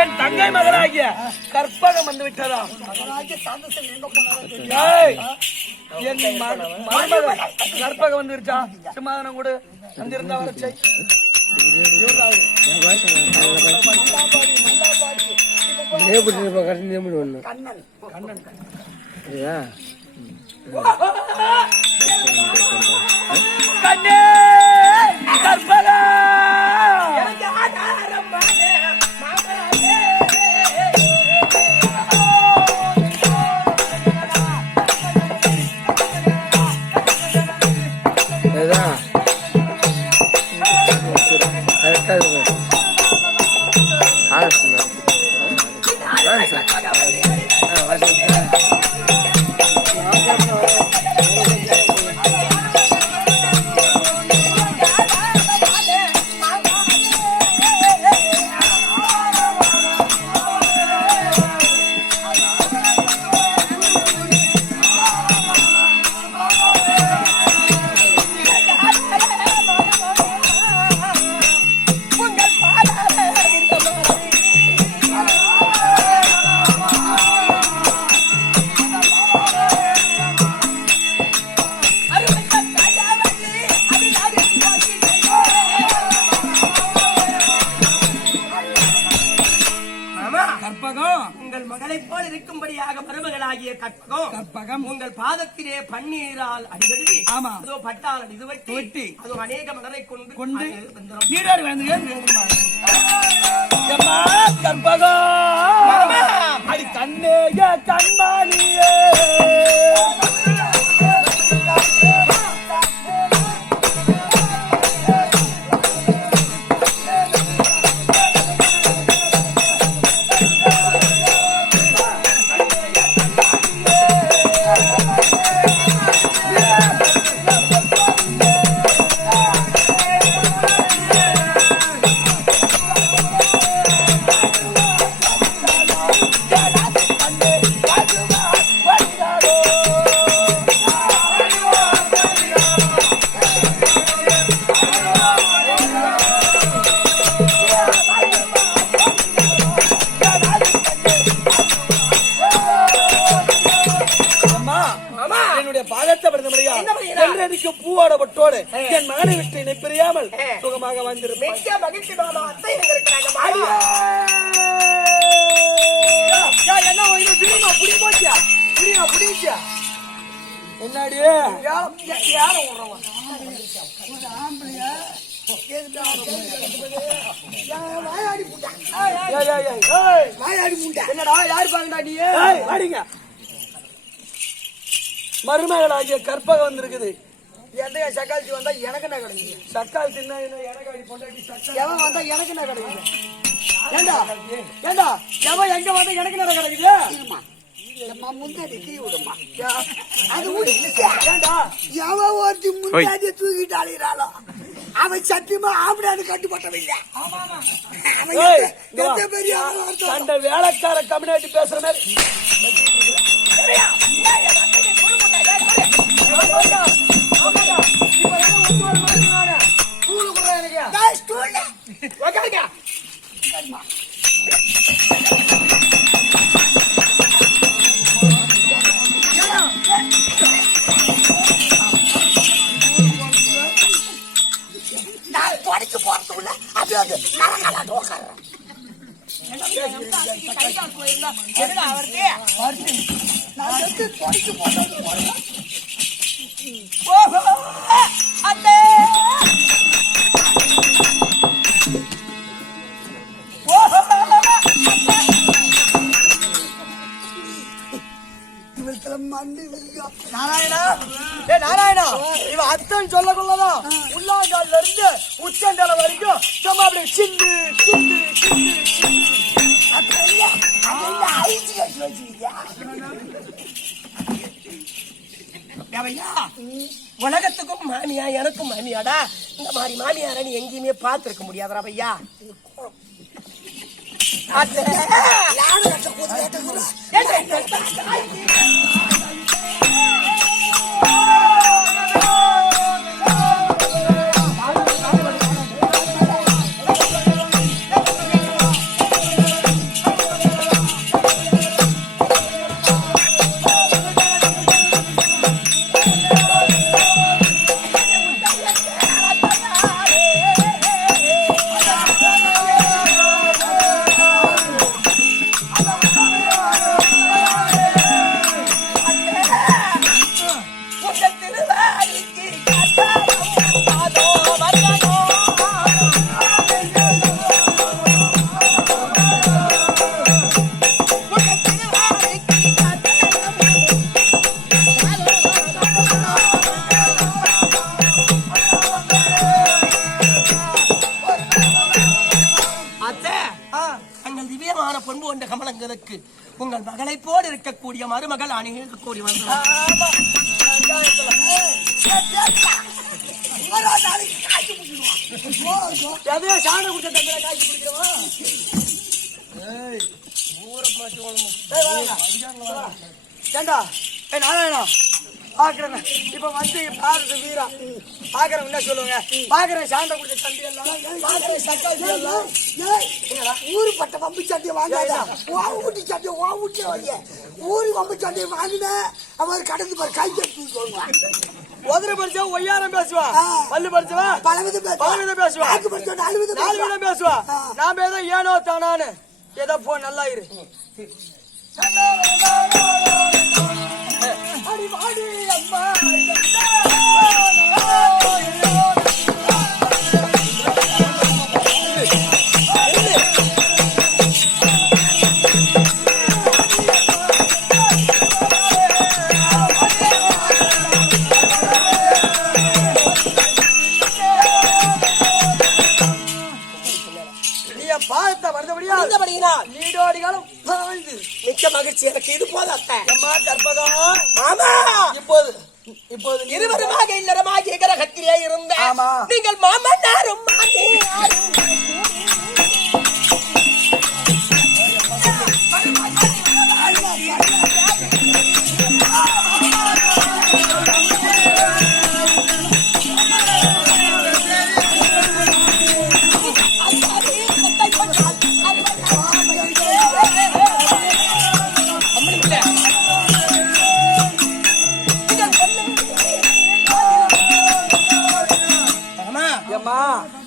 என் தங்கை மகனாகிய கற்பகம் வந்து விட்டதா? என் கற்பகம் வந்துருச்சா? சமாதானம் கூட வந்திருந்தா வளர்ச்சி கண்ணே கற்பகா கற்பகம் உங்கள் பாதத்திலே பன்னீரால் அடிகடி அதோ பட்டால் அடிதுவட்டி அதோ அநேக மலரை கொண்டு நீராடி கற்பகம் அடி கண்ணேய கண்மானியே பூவோட பட்டோடு என் மகனை விட்டு என்னை பிரியாமல் சுகமாக வந்திருப்பேன். என்னடி என்னடா யாரு பாங்கடா நீ வாடிங்க மருமகளாகிய கற்பகம் வந்திருக்குது. எந்த சக்கால்ச்சி வந்தா எனக்கு என்ன கிடைக்குது? சக்கால்ச்சி எவன் வந்தா எனக்கு என்ன கிடைக்குது? ஏண்டா ஏண்டா எவன் எங்க வந்தா எனக்கு என்ன கிடைக்குது? முன்னாடி விடுமா அது ஏண்டா எவன் ஒருத்தி முன்னாடி தூக்கிட்டு அழிகிறாளோ அவன் சத்தியமா ஆம்படான்னு கட்டுப்பட்டவில்லை. அந்த வேலைக்கார கம்யூனிட்டி பேசுற மாதிரி நாராயணா இவ அத்தன் சொல்லக்குள்ளதான் உள்ளாங்கால இருந்து உச்சண்டால வரைக்கும் சும்மா அப்படி சிந்து சிந்து சிந்து உலகத்துக்கும் மாமியா எனக்கும் மாமியாடா. இந்த மாதிரி மாமியார நீ எங்கேயுமே பார்த்திருக்க முடியாதா பையா? பொன்பு கொண்ட கமலங்களுக்கு உங்கள் மகளை போல் இருக்கக்கூடிய மருமகள் அணிக கூடி வந்தார். இப்ப வந்து பாருங்க வீரா பாக்குறவங்க என்ன சொல்லுவாங்க, பாக்குறேன் சாண்டை குடிச்ச தம்பி எல்லாம் ஊரு பட்ட வம்பு சண்டையை வாங்காத, ஊட்டி சண்டையை ஊட்டி வாங்க. ஊரு வம்பு சண்டையை வாங்கின அவர் கடந்து பாரு கை தட்டி சொல்லுவான். உதர படிச்சா ஒய்யாரம் பேசுவா, பல்லு படிச்சவா பலவிதம் பேசுவா, நாலு விதம் பேசுவா. நாம ஏதோ ஏனோ தானான்னு ஏதோ போ நல்லா இரு. அடிவாடி அம்மா நீடோடிகளும் மிக்க மகிழ்ச்சி. எனக்கு இது போல அத்தை. ஆமா இப்போது இருவருமாக இல்லறமாக கிரகத்திலே இருந்த நீங்கள் மாமன்னாரும்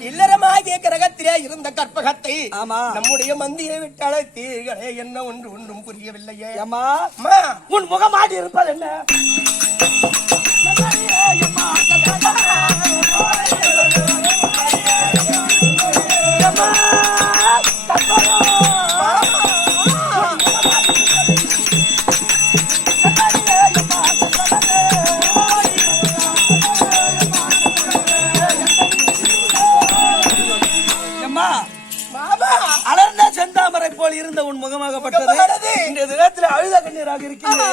இல்லறமாகிய கிரகத்திலே இருந்த கற்பகத்தை நம்முடைய மந்தியை விட்டு அழைத்தீர்களே, என்ன ஒன்றும் புரியவில்லையே. அம்மா உன் முகமாடி இருப்பது என்ன? அலர்ந்த செந்தாமரை போல் இருந்த உன் முகமாகப்பட்டது இந்த தினத்தில் அழுத கண்ணீராக இருக்கிறது.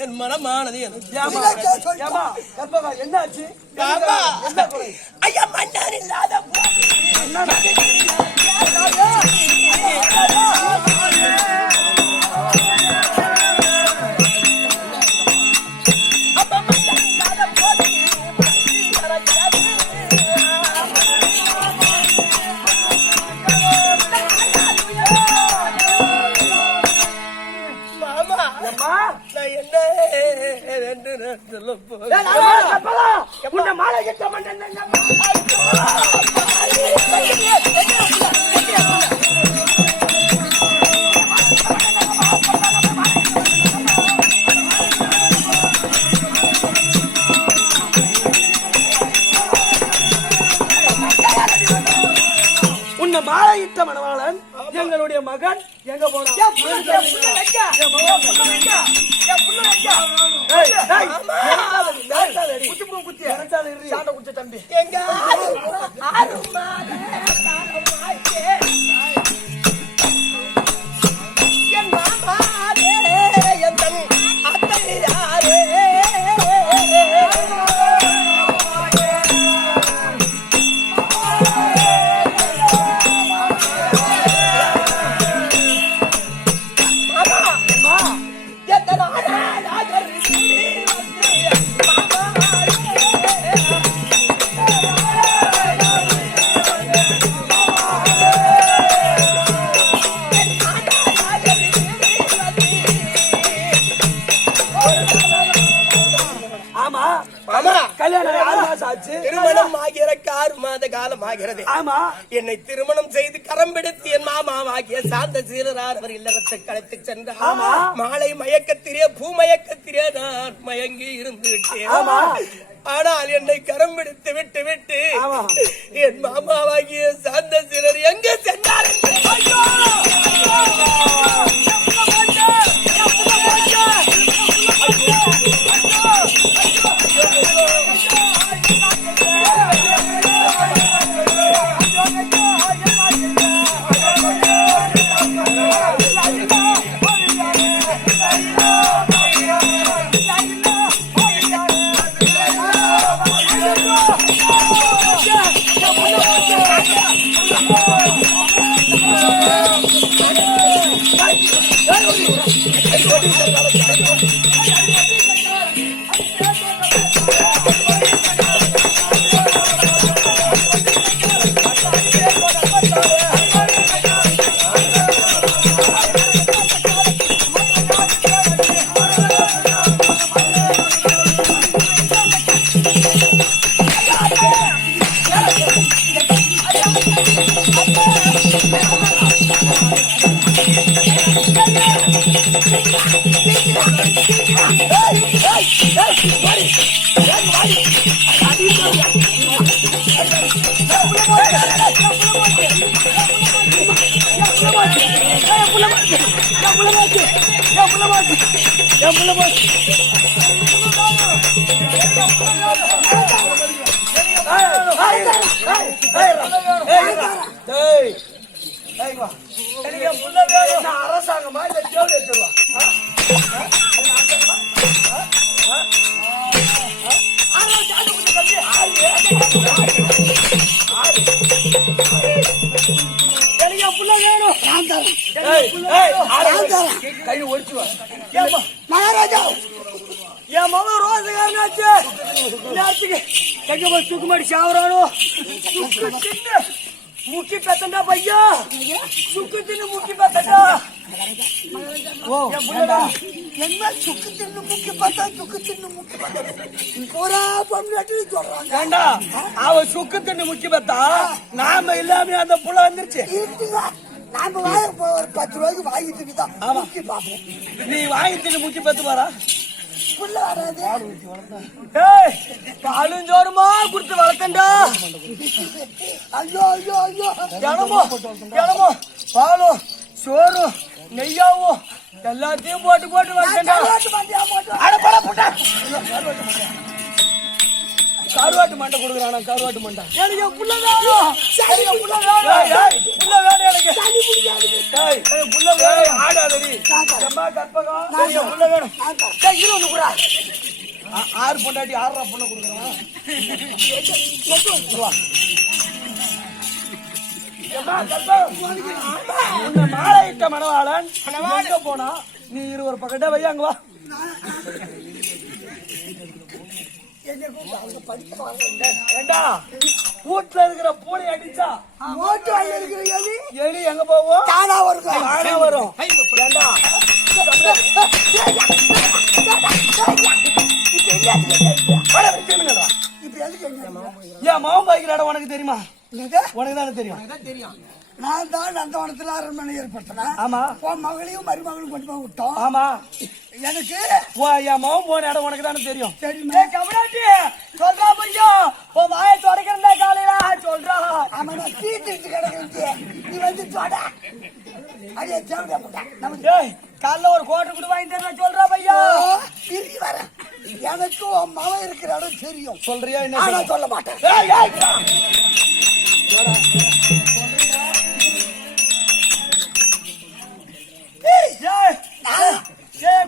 என் மனமானது என்னாச்சு? ஐயா மன்னர் இல்லாத உன்னை மாலையிட்ட மணவாளன் எங்களுடைய மகன் எங்க போறான்? தம்பி கல்யாணம் 6 மாசம் ஆச்சு. திருமணம் ஆகிறக்கு 6 மாத காலம் ஆகிறது. ஆமா. என்னை திருமணம் செய்து கரம் பிடித்து என் மாமாவாகிய சாந்த சீரரார் அவர் இல்லறத்தை கலைத்து சென்றார். மாலை மயக்கத்திலே பூமயக்கத்திலே நான் மயங்கி இருந்து விட்டேன். ஆனால் என்னை கரம் பிடித்து விட்டு விட்டு என் மாமாவாகிய சாந்த சீரர் எங்கே சென்றார்? அரசாங்கமா இல்ல ஜோலி எடுத்துருவா? கை ஒடிச்சுவா மகாராஜா. என் மகன் ரோசகாரனாச்சு. நேரத்துக்கு எங்க போய் சுக்கு மாடி சாவறானோ? சுக்கு தின்னு முக்கி பெத்தண்டா பையா. சுக்கு தின்னு முக்கி பெத்தண்டா. என்ன சுக்கு தின்னு முக்கி பார்த்தா சுக்கு தின்னு முக்கி பார்த்தா பூரா பொண்ணு சொல்றாங்க. ஏண்டா அவ சுக்கு தின்னு முக்கி பெத்தா நாம இல்லாம அந்த புள்ள வந்துருச்சு. நாம வாங்க ஒரு 10 ரூபாய்க்கு வாங்கி தின்னுதான் முக்கி பார்ப்போம். நீ வாங்கி தின்னு முக்கி பெத்து பாரா புள்ள வராது. பாலும் சோறுமா குடுத்து வளர்த்தண்டா. ஐயோ ஐயோ ஐயோ இடமோ பாலும் சோறும் நெய்யாவும் எல்லாத்தையும் போட்டு போட்டு வளர்த்தண்டா. கருவாட்டு மண்டை கொடுக்குறானா? கருவாட்டு மண்டை எனக்கு புள்ள வேணும். புள்ள வேணும் எனக்கு. புள்ள வேணும். ஆடாதடி கற்பகம் புள்ள வேணும். 6 பொண்டாட்டி 6 பொண்ணை கொடுக்குறான். மாலை இட்ட மணவாளன் எங்க போனா? நீ 20 பக்கெட்டா வை. அங்க வா. வீட்டுல இருக்கிற பூனை அடிச்சா எலி எங்க போவோம்? தானா வரும். ஏண்டா என் மாமன் பாய்க்கிற இடம் உனக்கு தெரியுமா? உனக்கு தானே தெரியும். நான் தான் நந்தவனத்துல அரண்மனை ஏற்படுத்தினேன். ஆமா. உன் மகளையும் மருமகளையும் கொண்டு போய் விட்டோம். ஆமா. எனக்கு என் மகன் போன இடம் உனக்கு தானே தெரியும். தெரியுமா? கமலாட்டி சொல்றா பையா, உன் வாயை தொடக்கிறதா காலையில சொல்றா. அவன் தீட்டு கிடக்கு. நீ வந்து தொட. அதே தேவையா போட்டா நமக்கு. காலைல ஒரு கோட்டை கூட வாங்கி தர சொல்றா பையா. திரும்பி வர எனக்கு உன் மகன் இருக்கிற இடம் தெரியும். சொல்றியா? என்ன சொல்ல மாட்டேன்.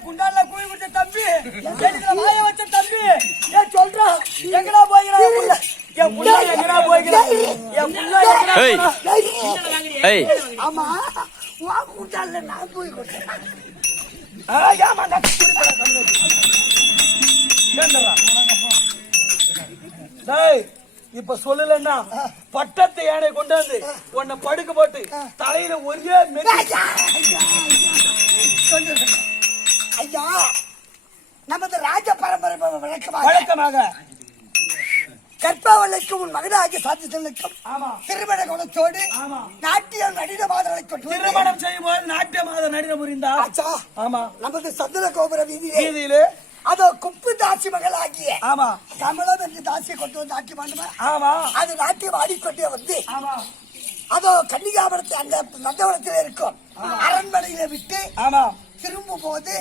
குண்டால கூவி கொடுத்த தம்பி, வாய வச்ச தம்பி, சொல்றா எங்கடா போய்கிறா? என் புள்ள எங்கடா போய்கிறா? என் புள்ள ஆமா குண்டால நான் போய் கொடுத்தேன். இப்ப சொல்லலன்னா பட்டத்தை யானை கொண்டாந்து உன்னை படுக்க போட்டு தலையில ஒரே ஐயா, நமது ராஜ பரம்பரை வழக்கமாக கற்பாவலுக்கும் உன் மகனாகிய சாத்தியத்திற்கும் ஆமா திருமண குணத்தோடு ஆமா நாட்டியம் நடின மாதங்களை கொண்டு திருமணம் செய்யும் போது நாட்டிய மாத நடினம் புரிந்தா ஆச்சா ஆமா நமது சந்தன கோபுர வீதியிலே வீதியிலே அதோ குப்பு தாசி மகளாகிய ஆமா கமலம் என்று தாசியை கொண்டு வந்து நாட்டியம் ஆடுமா ஆமா அது நாட்டியம் ஆடிக்கொண்டே வந்து ஆமா அதோ கன்னிகாபுரத்தில் அந்த நந்தவனத்தில் இருக்கும் அரண்மனையில விட்டு ஆமா திரும்ப போது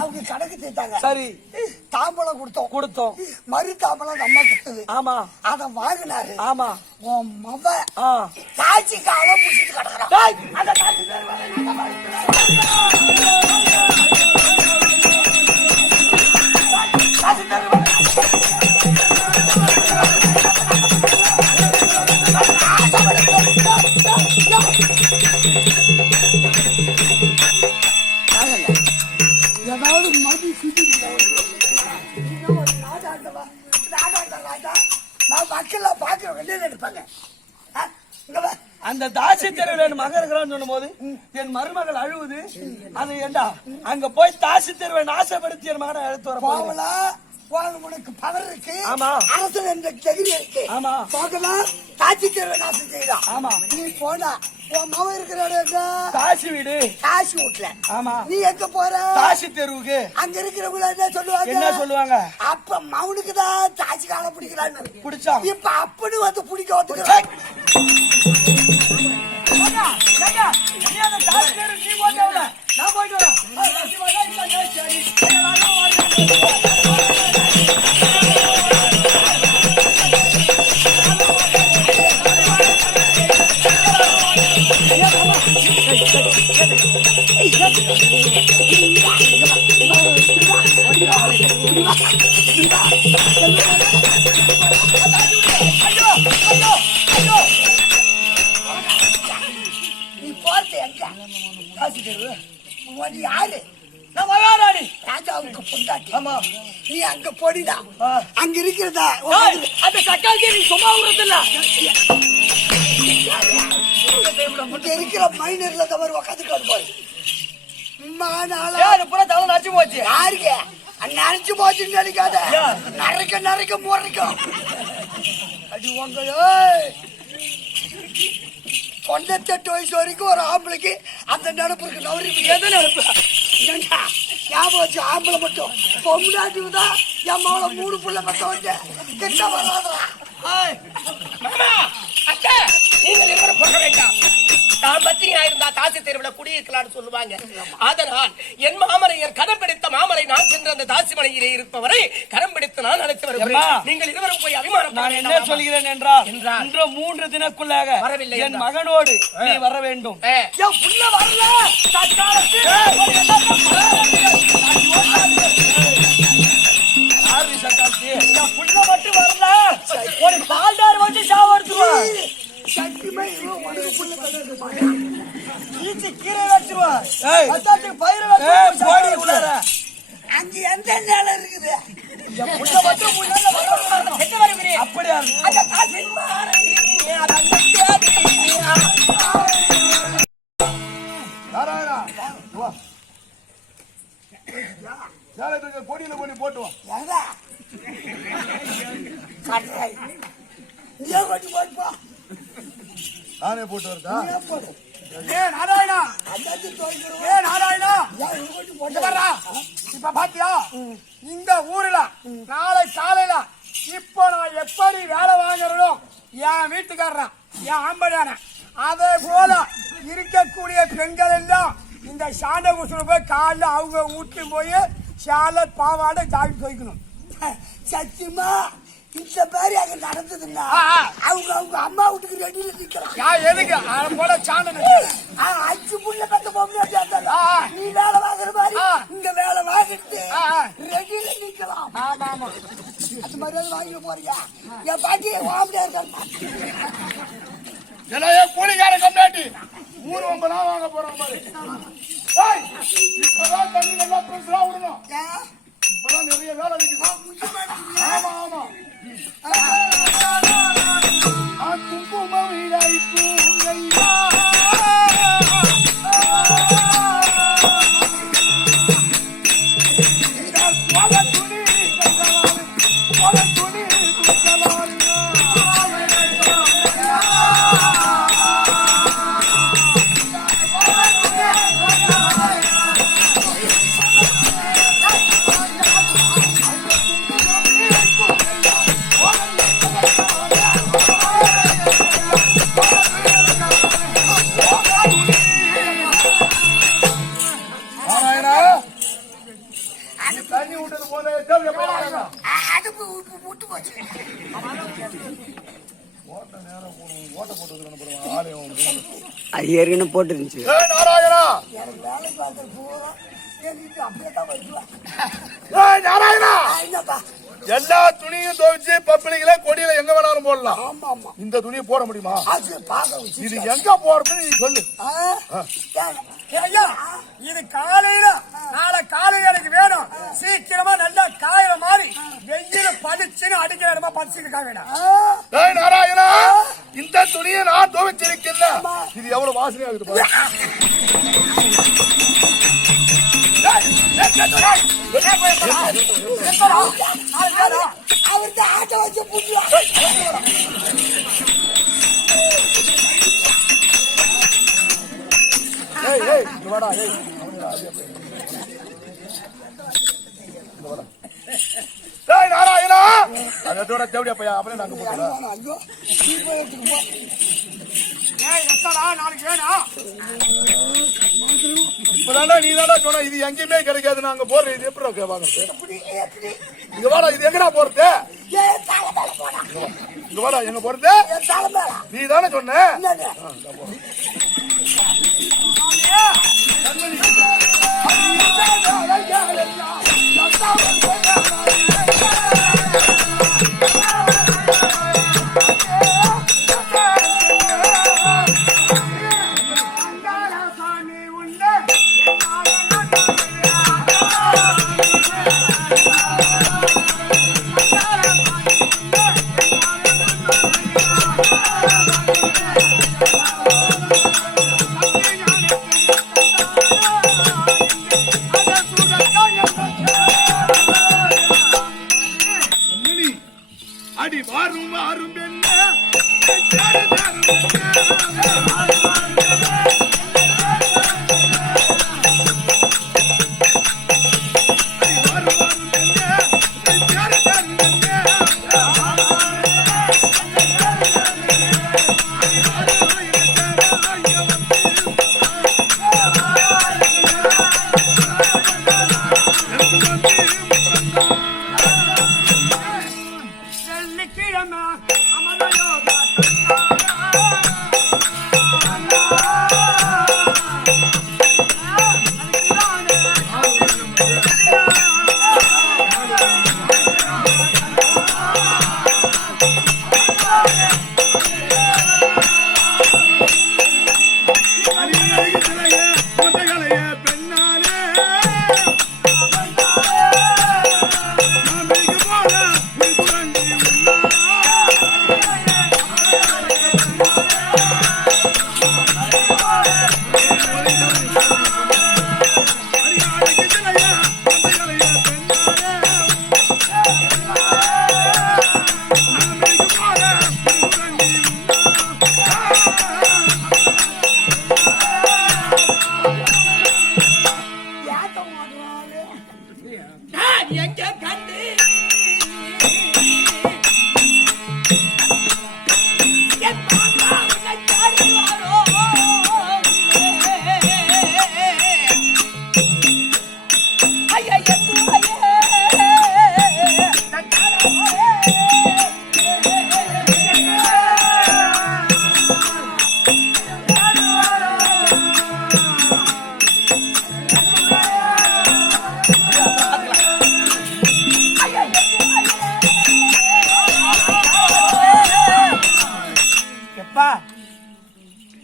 அவங்க கணக்கு தீட்டாங்க சரி தாம்பலம் கொடுத்தோம் மறு தாம்பலம் நம்ம கொடுத்தது ஆமா அத வாங்கினாரு ஆமா உன் மவ காய்ச்சி காலம் புடிச்சிட்டு கிடக்குறான் அந்த காய்ச்சி ஏதாவது மதி சுத்தி மக்கள் பாக்குற வெளியில எடுப்பாங்க அந்த தாசி தெருவில் மகன் இருக்கிறான்னு சொல்லும் போது என் மருமகள் அழுவுது அது ஏண்டா அங்க போய் தாசி தெருவை நாசப்படுத்தி என் மகனை எடுத்து வர போகலாம் உனக்கு பவர் இருக்கு ஆமா அரசு என்ற தகுதி இருக்கு ஆமா போகலாம் தாசி தெருவை நாசம் செய்யலாம் ஆமா நீ போனா உன் மகன் இருக்கிற தாசி வீடு காசி வீட்டுல ஆமா நீ எங்க போற தாசி தெருவுக்கு அங்க இருக்கிறவங்க என்ன சொல்லுவாங்க அப்ப மவுனுக்கு தான் தாசி காலம் பிடிக்கிறான்னு பிடிச்சா இப்ப அப்படி வந்து பிடிக்க வந்துக்கிறான் நான் போயிட்டு நீ போறது எங்க காசி தெரு நீ யாரு நான் மகாராணி ராஜாவுக்கு பொண்டாட்டி ஆமா நீ அங்க போடிடா அங்க இருக்கிறதா அந்த சக்காச்சி நீ சும்மா விடுறதில்ல இங்க இருக்கிற மைனர்ல தவறு உக்காந்துக்காரு போய் பூரா தலை நச்சு போச்சு யாருங்க நினைச்சு போச்சுன்னு நினைக்காத நரைக்க முறைக்கும் அடி உங்க தொண்ணூத்தெட்டு வயசு வரைக்கும் ஒரு ஆம்பளைக்கு அந்த நினப்பு இருக்கு நவரி எது நினப்பு ஞாபகம் வச்சு ஆம்பளை மட்டும் பொம்னாட்டுக்கு தான் என் மகளை 3 புள்ள மட்டும் வந்து கிட்ட வராதா நீங்கள் இருவரும் போக வேண்டாம். தான் பத்திரிகா இருந்தா தாசி தெருவில் குடியிருக்கலாம்னு சொல்லுவாங்க. அதனால் என் மாமரையர் கரம் பிடித்த மாமரை நான் சென்ற அந்த தாசி மனையிலே இருப்பவரை கரம் பிடித்து நான் அழைத்து வருகிறேன். நீங்கள் இருவரும் போய் அபிமானம். நான் என்ன சொல்கிறேன் என்றால் இன்று 3 தினக்குள்ளாக வரவில்லை என் மகனோடு நீ வர வேண்டும். என் புள்ள வரல புள்ள மட்டும் வரல ஒரு பால்தார் வச்சு சாவடுத்துருவான். கீரை வச்சிருவான். பயிர் அங்க எந்த நேரம் இருக்குது அப்படியா கொடியில கொண்டு போட்டுவோம். நானே போட்டு வருதா? நாராயணா இப்ப பாத்தியா இந்த ஊர்ல நாளை காலையில இப்ப நான் எப்படி வேலை வாங்குறனோ என் வீட்டுக்காரன் என் ஆம்படான அதே போல இருக்கக்கூடிய பெண்கள் எல்லாம் இந்த சாண்ட குசுல போய் காலைல அவங்க ஊட்டி போய் சாலை பாவாடை ஜாக்கி துவைக்கணும். சத்தியமா இந்த மாதிரி அங்க நடந்ததுன்னா அவங்க அம்மா வீட்டுக்கு ரெடியில நிக்கலாம். எதுக்கு அதை போல சாண்ட 5 புள்ள பத்த பொம்மை நீ வேலை வாங்குற மாதிரி இங்க வேலை வாங்கிட்டு ரெடியில நிக்கலாம். அது மாதிரி வாங்கி போறியா என் பாட்டி வாங்கிட்டே இருக்காங்க. கூலிக்கார கம்னாட்டி ஊர் 9 நாள் வாங்க போறோம் பாரு. இப்பதான் தண்ணி நல்லா பெருசா விடணும். இப்பதான் நிறைய வேலை இருக்குது. ஆமா ஆமா துணி அது ஏற்கனவே போட்டு இருந்துச்சு. நாராயணா எனக்கு வேலை பார்க்கற பூரா எனக்கு அப்படியே தான் வருவேன். நாராயணா என்னப்பா? எல்லா துணியும் துவைச்சு பப்பிளிகள கொடியில எங்க வேணாலும் போடலாம். ஆமா ஆமா. இந்த துணியை போட முடியுமா? அது பாக்க வச்சு. இது எங்க போறதுன்னு நீ சொல்லு. ஐயா இது காலையில நாளை காலையில எனக்கு வேணும். சீக்கிரமா நல்லா காயிற மாதிரி வெயில படிச்சுன்னு அடிக்கிற இடமா படிச்சுட்டு வேணும். நாராயணா இந்த துணியை நான் துவைச்சிருக்கேன். இது எவ்வளவு வாசனை ஆகுது பாரு. அவர்கிட்ட ஆட்ட வச்சு புடியா. நாராயணா அதோட தேவடியா பையா அப்படியே நாங்க போறோம். ஐயோ சீப்பை எடுத்துட்டு போ. நாளைக்கு வேணும். இப்பதான்டா நீ தானா சொன்ன இது எங்கேயுமே கிடைக்காது. நாங்க போறது இது எப்படி வாங்குறது? இங்க வாடா இது எங்கடா போறது? இங்க வாடா எங்க போறது? நீ தானே சொன்ன. அடி வாரும் வாரும் என்ன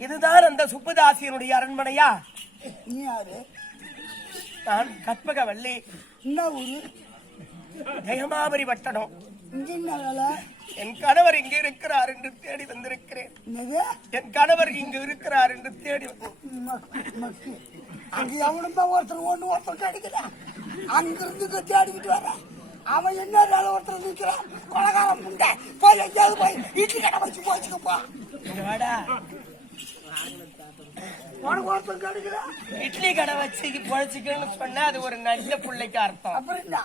இதுதான் அந்த சுப்புதாசியனுடைய அரண்மனையா? நீ யாரு? நான் கற்பகவல்லி. என்ன ஊரு? ஜெயமாபரி பட்டணம். இங்க என்ன வேலை? என் கணவர் இங்கு இருக்கிறார் என்று தேடி வந்திருக்கிறேன். என் கணவர் இங்கு இருக்கிறார் என்று தேடி அங்க எவனுமே ஒருத்தர் கிடைக்கல. அங்கிருந்து தேடிக்கிட்டு வர அவன் என்ன வேலை ஒருத்தர் நிற்கிறான். கொலகாரம் முண்டை போய் எங்கேயாவது போய் இட்லி கடை வச்சு போச்சுக்கப்பா. உனக்கு ஒருத்தர் கிடைக்கல. இட்லி கடை வச்சு பொழைச்சிக்கன்னு சொன்னா அது ஒரு நல்ல பிள்ளைக்கு அர்த்தம். அப்புறம் என்ன?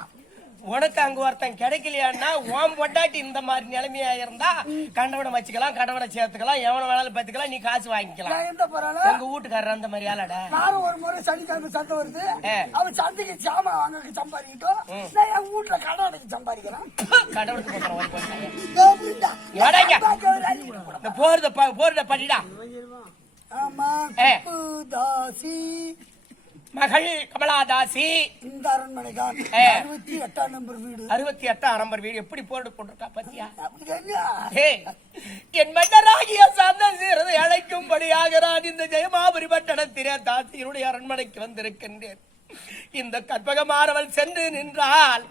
உனக்கு அங்க ஒருத்தன் கிடைக்கலையான்னா உன் பொண்டாட்டி இந்த மாதிரி நிலைமையா இருந்தா கண்டவனை வச்சுக்கலாம், கடவனை சேர்த்துக்கலாம், எவனை வேணாலும் பார்த்துக்கலாம், நீ காசு வாங்கிக்கலாம். எந்த போறாள? எங்க வீட்டுக்காரர் அந்த மாதிரி ஆளாடா. நானும் ஒரு முறை சனிக்கிழமை சந்தை வருது, அவன் சந்தைக்கு சாமான் வாங்க சம்பாதிக்கிட்டோம். நான் என் வீட்டுல கடை அடைக்கு சம்பாதிக்கிறேன். கடவுளுக்கு போறத படிடா. ஆமா ஏ. தாசி மகள் கமலாதாசி இந்த அரண்மனை தான் ஏ. 68 நம்பர் வீடு 68 நம்பர் வீடு எப்படி போர்டு போட்டிருக்கா பாத்தியா? அப்படி தெரியா? ஏய், என் மன்னராகிய சாந்தசீரனை அழைக்கும்படியாக நான் இந்த ஜெயமாபுரி பட்டணத்திலே தாசியினுடைய அரண்மனைக்கு வந்திருக்கின்றேன். இந்த கற்பகமானவள் சென்று நின்றால்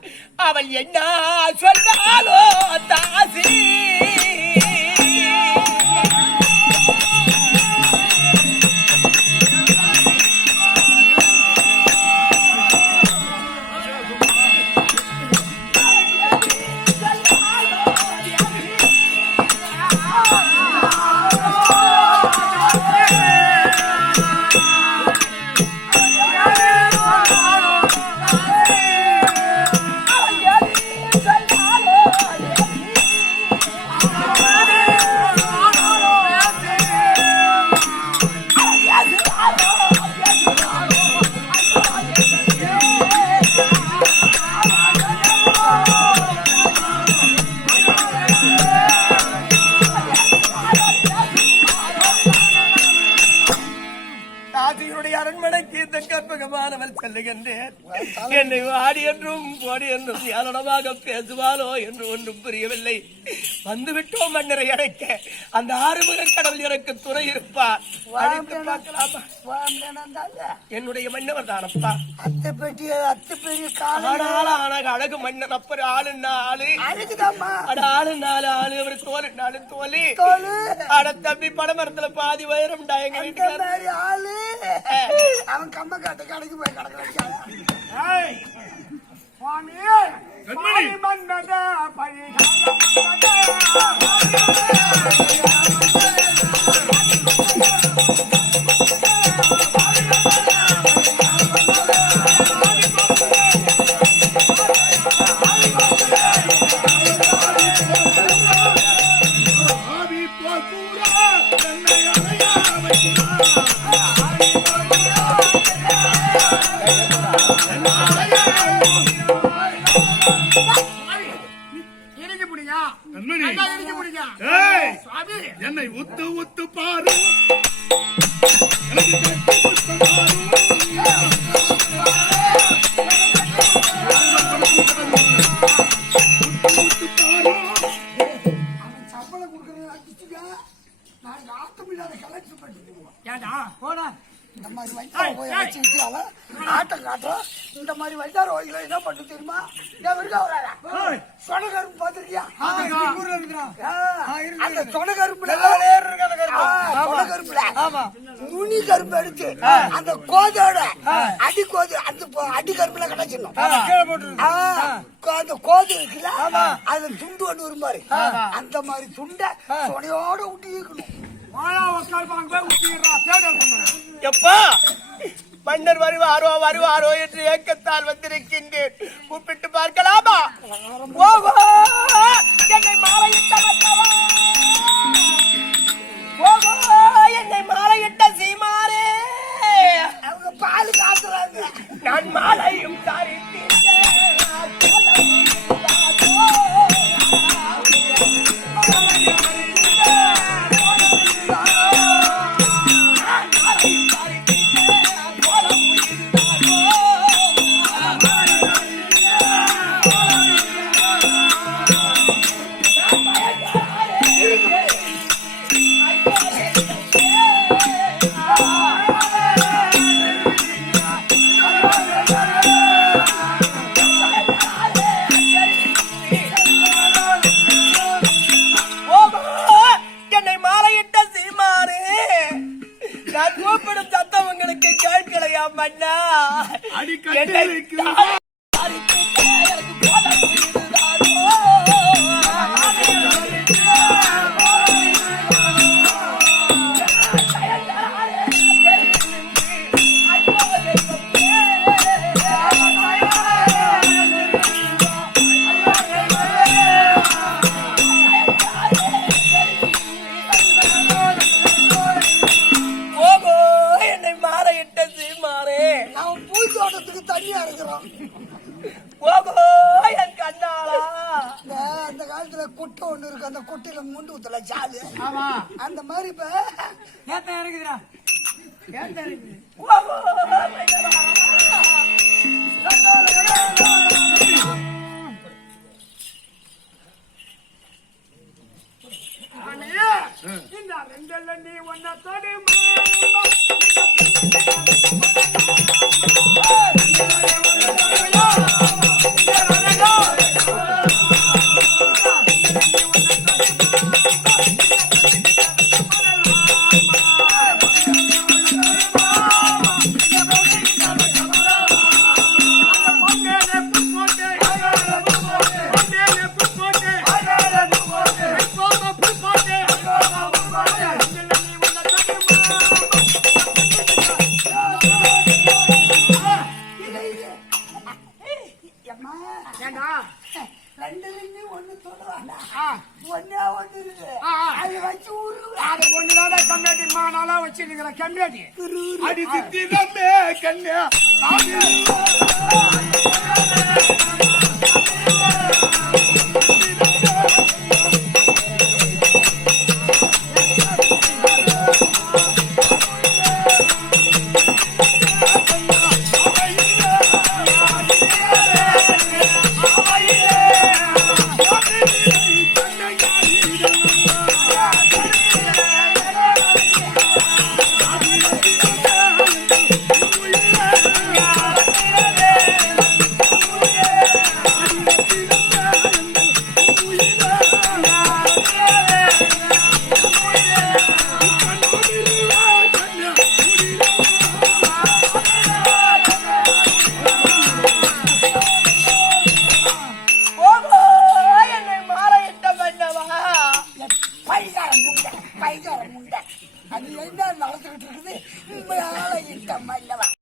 அவள் என்ன சொன்னாலோ தாசி அரண்மனைக்கு இந்த கற்பகமானவள் செல்லுகின்றேன். என்னை வாடி என்றும் போடி என்றும் ஏளனமாக பேசுவாளோ என்று ஒன்றும் புரியவில்லை. வந்துவிட்டோம் மன்னரை அழைக்க. அந்த ஆறுமுக கடவுள் எனக்கு துணை இருப்பார். அழைத்து பார்க்கலாமா? என்னுடைய மன்னவர் தானப்பா. அத்தை பெரிய அழகு மன்னன் அப்பர் ஆளுன்னா ஆளு அழகுதாம்மா. ஆளு நாலு ஆளு அவர் தோல் நாலு தோலி அட தம்பி படமரத்துல பாதி வயிறம்டா எங்க வீட்டுக்கு ஆளு அவன் கம்ம காட்டு கடைக்கு போய் கிடக்கிறான். என்னை உத்து உத்து பாரு சம்பளம் கொடுக்கறது நாளைக்கு ஆட்டமில்லாத கலெக்ஷன் பண்ணிட்டு இந்த மாதிரி வைத்தார போய் வச்சுக்கிட்டு அவன் ஆட்டம் காட்டுறோம். இந்த மாதிரி வைத்தார ஓய்களை என்ன பண்ணு தெரியுமா? சொனகரும்பு பாத்துருக்கியா? அந்த சொனகரும்புல நுனி கரும்பு எடுத்து அந்த கோதோட அடி கோது அந்த அடி கரும்புல கிடைச்சிடணும். அந்த கோது இருக்குல்ல அது துண்டு ஒண்ணு வரும் மாதிரி அந்த மாதிரி துண்டை சொனையோட ஊட்டி இருக்கணும். எப்பா மன்னர் வருவாரோ என்று ஏக்கத்தால் வந்திருக்கின்றேன். கூப்பிட்டு பார்க்கலாமா? ஓஹோ என்னை மாலையிட்ட மன்னவா, ஓஹோ என்னை மாலையிட்ட சீமாரே, அவங்க பால் காத்துறாங்க. நான் மாலையும் தரித்தேன். மன்னா அவன் பூத்தோட்டத்துக்கு தண்ணியா இருக்கிறான். ஓகோ என் கண்ணாளா. அந்த காலத்துல குட்டை ஒண்ணு இருக்கு, அந்த குட்டையில முண்டு ஊத்தல சாலு. ஆமா அந்த மாதிரி இப்ப ஏத்த இருக்குதுடா ஏத்த இருக்குது ஓகோ இந்த ரெண்டல்ல நீ ஒன்ன தொடு ஏண்டா ரெண்டு ஒண்ணு சொல்லுவாங்க, ஒன்னே ஒண்ணு இருக்கு, அது வச்சு ஊரு அது ஒண்ணுதான கம்மியாட்டி நாளா வச்சிருக்கிற கம்மியாட்டி அடி சித்திதமே கண்ணியா அது என்ன நடந்துகிட்டு இருக்குது, மேல இட்ட மல்ல